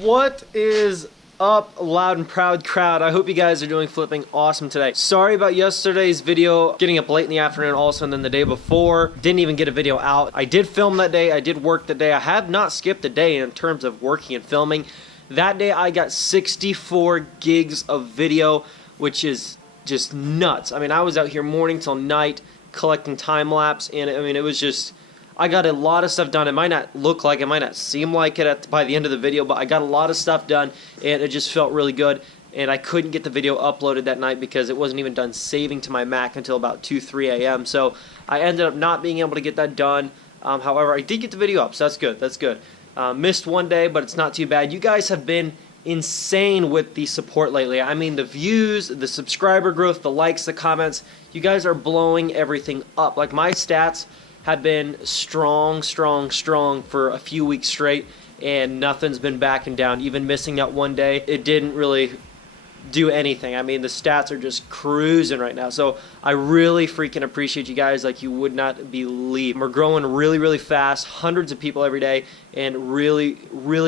What is up, loud and proud crowd? I hope you guys are doing flipping awesome today. Sorry about yesterday's video getting up late in the afternoon also, and then the day before didn't even get a video out. I did film that day, I did work that day. I have not skipped a day in terms of working and filming. That day I got 64 gigs of video, which is just nuts. I mean, I was out here morning till night collecting time lapse, and I mean, it was just, I got a lot of stuff done. It might not look like it, might not seem like it by the end of the video, but I got a lot of stuff done, and it just felt really good. And I couldn't get the video uploaded that night because it wasn't even done saving to my Mac until about 2, 3 a.m. So I ended up not being able to get that done. However, I did get the video up, so that's good. That's good. Missed one day, but it's not too bad. You guys have been insane with the support lately. I mean, the views, the subscriber growth, the likes, the comments. You guys are blowing everything up. Like, my stats have been strong for a few weeks straight, and nothing's been backing down. Even missing that one day, it didn't really do anything. I mean, the stats are just cruising right now. So I really freaking appreciate you guys like you would not believe. We're growing really fast, hundreds of people every day, and really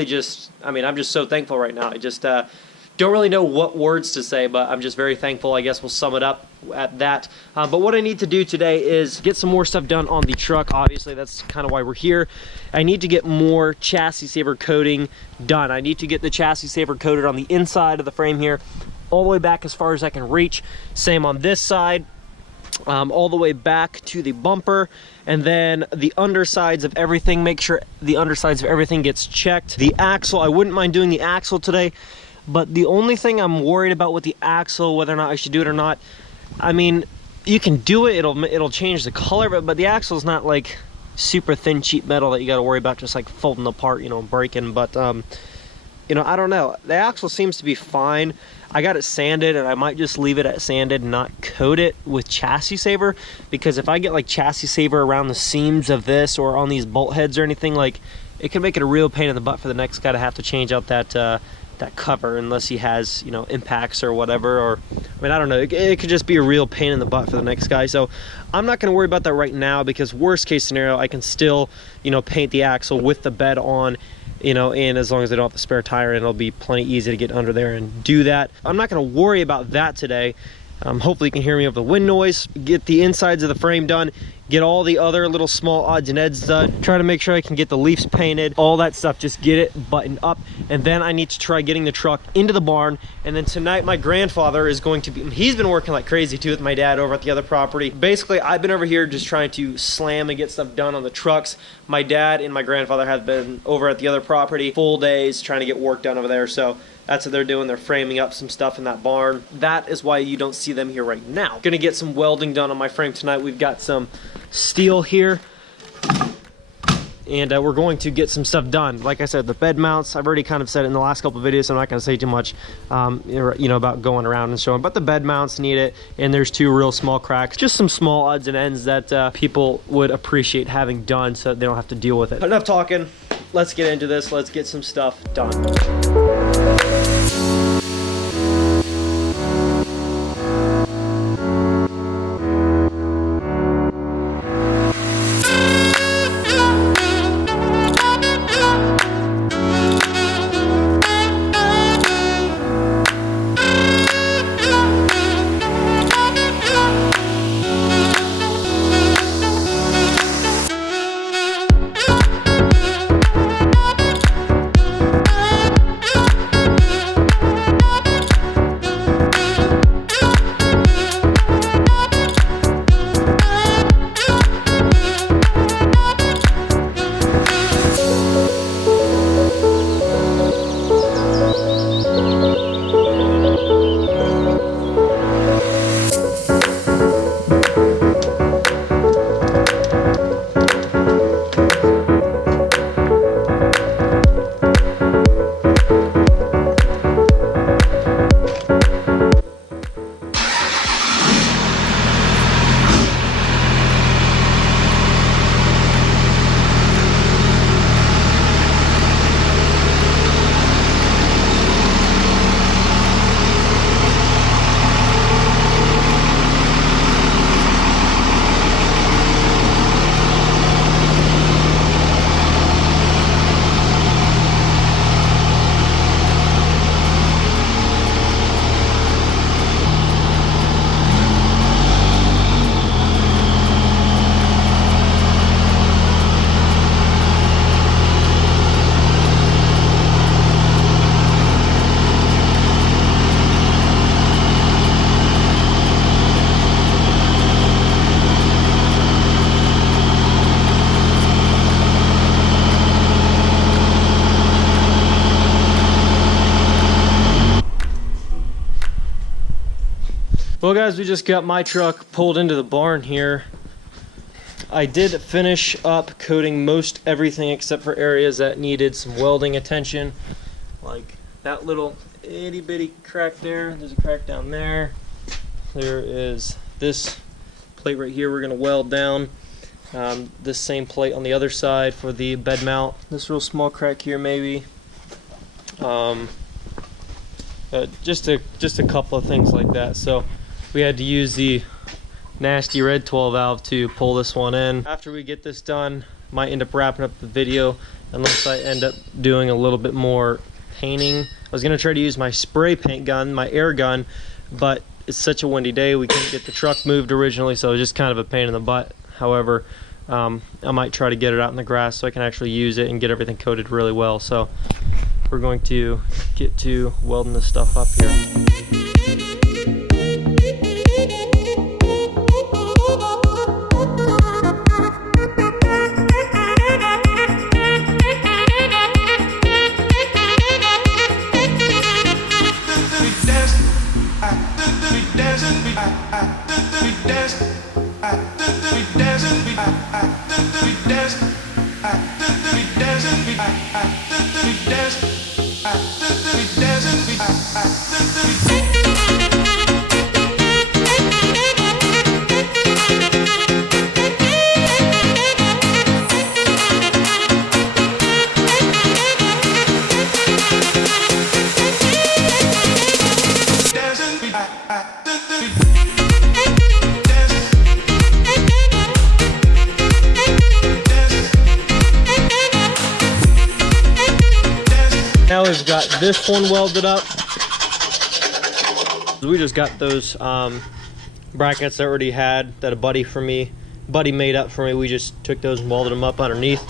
just, I mean, I'm just so thankful right now. I just don't really know what words to say, but I'm just very thankful. I guess we'll sum it up at that. But what I need to do today is get some more stuff done on the truck. Obviously, that's kind of why we're here. I need to get more chassis saver coating done. I need to get the chassis saver coated on the inside of the frame here, all the way back as far as I can reach. Same on this side, all the way back to the bumper, and then the undersides of everything. Make sure the undersides of everything gets checked. The axle, I wouldn't mind doing the axle today, but the only thing I'm worried about with the axle, whether or not I should do it or not, I mean, you can do it, it'll change the color, but the axle's not like super thin cheap metal that you got to worry about just like folding apart, you know, breaking. But you know, I don't know, the axle seems to be fine. I got it sanded, and I might just leave it at sanded and not coat it with chassis saver, because if I get like chassis saver around the seams of this or on these bolt heads or anything, like, it can make it a real pain in the butt for the next guy to have to change out that that cover, unless he has, you know, impacts or whatever. Or, I mean, I don't know, it could just be a real pain in the butt for the next guy. So I'm not going to worry about that right now, because worst case scenario, I can still, you know, paint the axle with the bed on, you know, and as long as I don't have the spare tire, and it'll be plenty easy to get under there and do that. I'm not going to worry about that today. Hopefully you can hear me over the wind noise. Get the insides of the frame done, get all the other little small odds and ends done, try to make sure I can get the leaves painted, all that stuff, just get it buttoned up. And then I need to try getting the truck into the barn. And then tonight my grandfather is going to be, he's been working like crazy too with my dad over at the other property. Basically, I've been over here just trying to slam and get stuff done on the trucks. My dad and my grandfather have been over at the other property full days trying to get work done over there. So that's what they're doing. They're framing up some stuff in that barn. That is why you don't see them here right now. Gonna get some welding done on my frame tonight. We've got some steel here, and we're going to get some stuff done. Like I said, the bed mounts, I've already kind of said it in the last couple of videos, so I'm not going to say too much you know, about going around and showing, but the bed mounts need it, and there's 2 real small cracks, just some small odds and ends that people would appreciate having done so they don't have to deal with it. Enough talking, let's get into this. Let's get some stuff done. Well guys, we just got my truck pulled into the barn here. I did finish up coating most everything except for areas that needed some welding attention. Like that little itty bitty crack there. There's a crack down there. There is this plate right here we're gonna weld down. This same plate on the other side for the bed mount. This real small crack here maybe. Just a couple of things like that. So we had to use the nasty red 12 valve to pull this one in. After we get this done, might end up wrapping up the video unless I end up doing a little bit more painting. I was gonna try to use my spray paint gun, my air gun, but it's such a windy day we couldn't get the truck moved originally, so it was just kind of a pain in the butt. However, I might try to get it out in the grass so I can actually use it and get everything coated really well. So we're going to get to welding this stuff up here. Now we've got this one welded up. We just got those brackets I already had that a buddy made up for me. We just took those and welded them up underneath.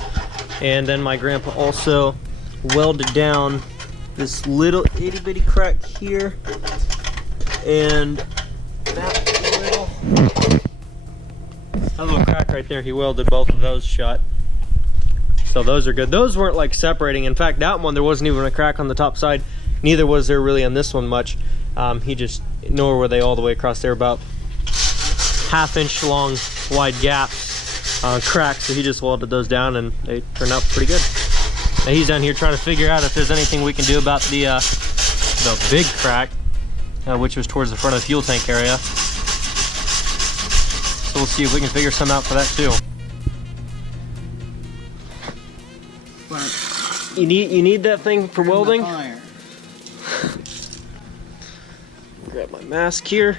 And then my grandpa also welded down this little itty bitty crack here and that little crack right there. He welded both of those shut. So those are good. Those weren't like separating. In fact, that one there wasn't even a crack on the top side. Neither was there really on this one much. Nor were they all the way across there. About half-inch long wide gaps, cracks. So he just welded those down and they turned out pretty good. Now he's down here trying to figure out if there's anything we can do about the big crack, which was towards the front of the fuel tank area. So we'll see if we can figure something out for that too. You need that thing for welding? Grab my mask here.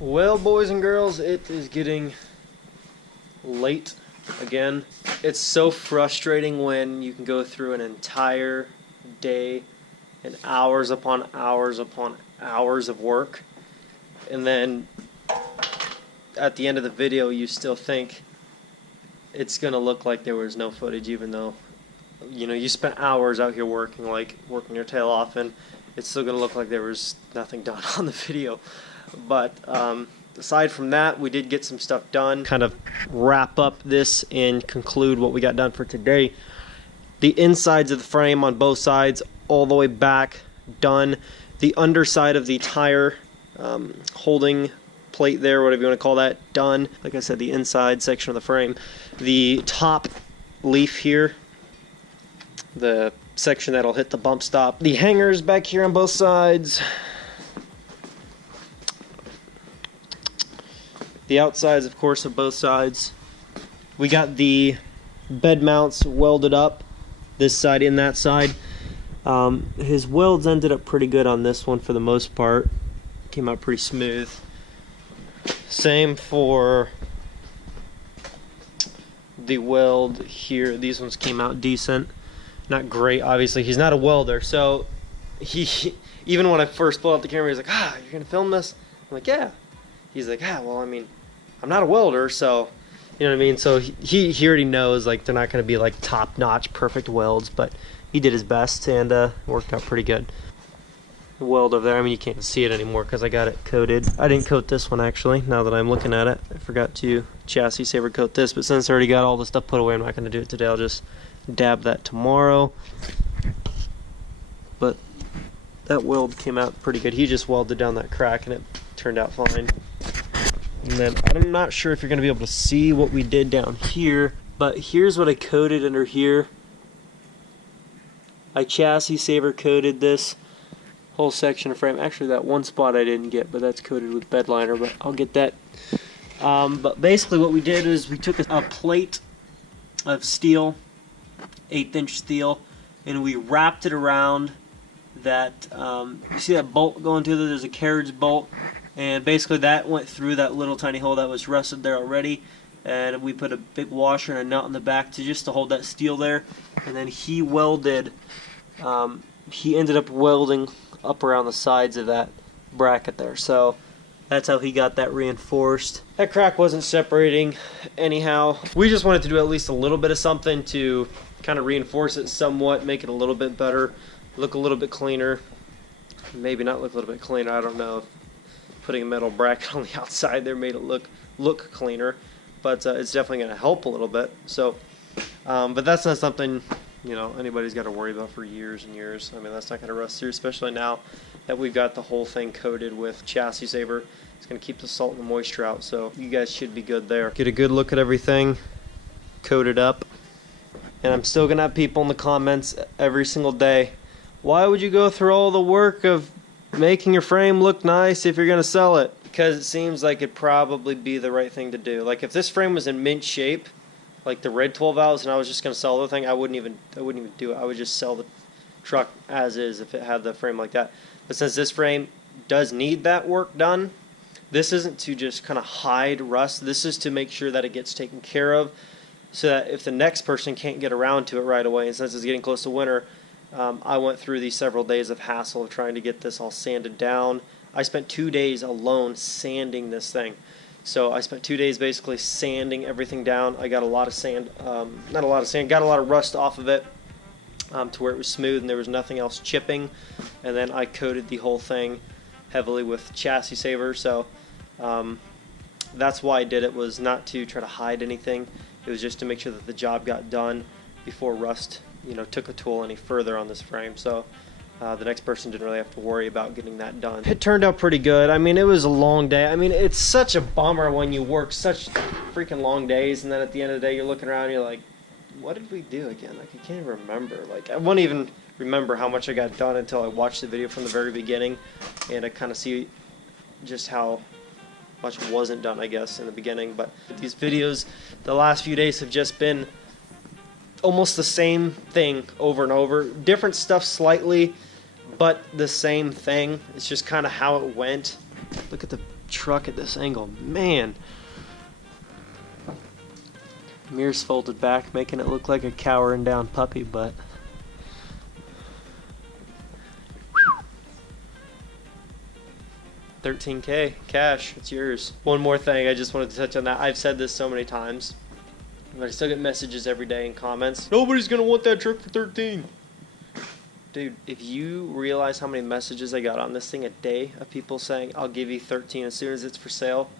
Well, boys and girls, it is getting late again. It's so frustrating when you can go through an entire day and hours upon hours upon hours of work, and then at the end of the video you still think it's gonna look like there was no footage, even though you spent hours out here working your tail off, and it's still gonna look like there was nothing done on the video. But aside from that, we did get some stuff done. Kind of wrap up this and conclude what we got done for today. The insides of the frame on both sides, all the way back, done. The underside of the tire holding plate there, whatever you want to call that, done. Like I said, the inside section of the frame. The top leaf here, the section that'll hit the bump stop. The hangers back here on both sides. The outsides, of course, of both sides. We got the bed mounts welded up, this side and that side. His welds ended up pretty good on this one for the most part. Came out pretty smooth. Same for the weld here. These ones came out decent. Not great, obviously. He's not a welder, so he even when I first pulled out the camera, he's like, "Ah, you're gonna film this?" I'm like, yeah. He's like, well, I mean, I'm not a welder, so, you know what I mean? So he already knows, like, they're not going to be, like, top-notch perfect welds, but he did his best, and it worked out pretty good. The weld over there, I mean, you can't see it anymore because I got it coated. I didn't coat this one, actually, now that I'm looking at it. I forgot to chassis saver coat this, but since I already got all the stuff put away, I'm not going to do it today. I'll just dab that tomorrow. But that weld came out pretty good. He just welded down that crack, and it turned out fine. And then I'm not sure if you're going to be able to see what we did down here, but here's what I coated under here. I chassis saver coated this whole section of frame. Actually, that one spot I didn't get, but that's coated with bed liner, but I'll get that. But basically what we did is we took a plate of steel, 1/8 inch steel, and we wrapped it around that, you see that bolt going through there? There's a carriage bolt, and basically that went through that little tiny hole that was rusted there already, and we put a big washer and a nut in the back just to hold that steel there, and then he welded, he ended up welding up around the sides of that bracket there, so that's how he got that reinforced. That crack wasn't separating anyhow. We just wanted to do at least a little bit of something to kind of reinforce it somewhat, make it a little bit better, look a little bit cleaner. Maybe not look a little bit cleaner, I don't know. Putting a metal bracket on the outside there made it look cleaner, but it's definitely going to help a little bit. So, but that's not something, you know, anybody's got to worry about for years and years. I mean, that's not going to rust through, especially now that we've got the whole thing coated with chassis saver. It's going to keep the salt and the moisture out, so you guys should be good there. Get a good look at everything, coat it up, and I'm still going to have people in the comments every single day. Why would you go through all the work of making your frame look nice if you're going to sell it? Because it seems like it'd probably be the right thing to do. Like if this frame was in mint shape, like the red 12 valves, and I was just going to sell the thing, I wouldn't even do it. I would just sell the truck as is if it had the frame like that. But since this frame does need that work done, this isn't to just kind of hide rust. This is to make sure that it gets taken care of, so that if the next person can't get around to it right away, and since it's getting close to winter, I went through these several days of hassle of trying to get this all sanded down. I spent 2 days alone sanding this thing. So I spent 2 days basically sanding everything down. I got a lot of sand, not a lot of sand, got a lot of rust off of it to where it was smooth and there was nothing else chipping. And then I coated the whole thing heavily with chassis saver. So that's why I did it, was not to try to hide anything. It was just to make sure that the job got done before rust, you know, took a toll any further on this frame. So the next person didn't really have to worry about getting that done. It turned out pretty good. I mean, it was a long day. I mean, it's such a bummer when you work such freaking long days and then at the end of the day you're looking around and you're like, what did we do again? Like, I can't even remember. Like, I wouldn't even remember how much I got done until I watched the video from the very beginning, and I kind of see just how much wasn't done, I guess, in the beginning. But these videos the last few days have just been almost the same thing over and over. Different stuff slightly, but the same thing. It's just kind of how it went. Look at the truck at this angle. Man. Mirrors folded back, making it look like a cowering down puppy, but $13K cash, it's yours. One more thing, I just wanted to touch on that. I've said this so many times, but I still get messages every day in comments. Nobody's gonna want that truck for 13. Dude, if you realize how many messages I got on this thing a day of people saying, I'll give you 13 as soon as it's for sale,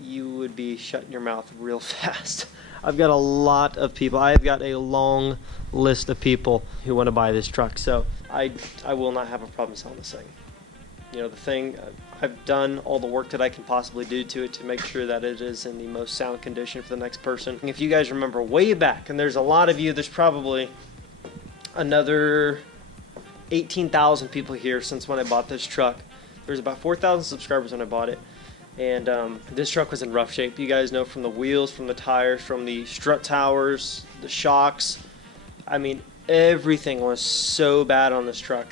you would be shutting your mouth real fast. I've got a lot of people. I've got a long list of people who want to buy this truck, so I will not have a problem selling this thing. You know, the thing, I've done all the work that I can possibly do to it to make sure that it is in the most sound condition for the next person. If you guys remember way back, and there's a lot of you, there's probably another 18,000 people here since when I bought this truck. There's about 4,000 subscribers when I bought it, and this truck was in rough shape. You guys know, from the wheels, from the tires, from the strut towers, the shocks. I mean, everything was so bad on this truck.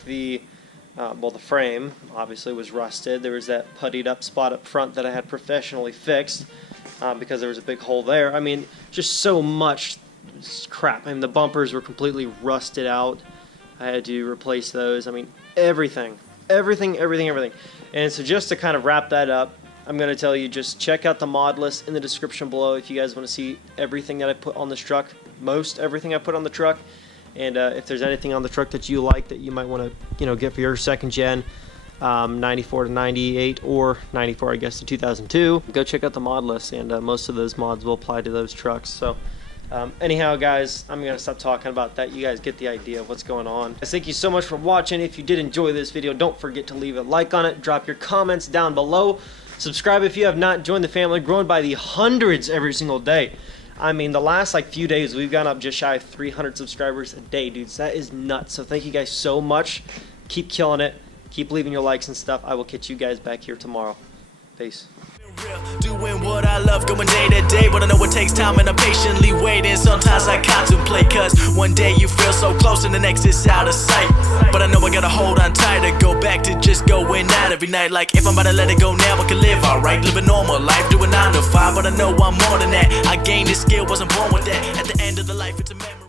Well, the frame obviously was rusted. There was that puttied up spot up front that I had professionally fixed because there was a big hole there. I mean, just so much crap. I mean, the bumpers were completely rusted out. I had to replace those. I mean, everything everything. And so just to kind of wrap that up, I'm going to tell you, just check out the mod list in the description below if you guys want to see everything that I put on this truck, most everything I put on the truck. And if there's anything on the truck that you like that you might want to, get for your second gen, 94 to 98 or 94, I guess, to 2002, go check out the mod list, and most of those mods will apply to those trucks. So anyhow, guys, I'm going to stop talking about that. You guys get the idea of what's going on. Thank you so much for watching. If you did enjoy this video, don't forget to leave a like on it. Drop your comments down below. Subscribe if you have not joined the family, growing by the hundreds every single day. I mean, the last few days, we've gone up just shy of 300 subscribers a day, dudes. That is nuts. So thank you guys so much. Keep killing it. Keep leaving your likes and stuff. I will catch you guys back here tomorrow. Peace. Doing what I love, going day to day, but I know it takes time and I'm patiently waiting. Sometimes I contemplate, cause one day you feel so close and the next is out of sight. But I know I gotta hold on tight to go back to just going out every night. Like if I'm about to let it go now, I can live alright, live a normal life, doing 9 to 5. But I know I'm more than that. I gained this skill, wasn't born with that. At the end of the life, it's a memory.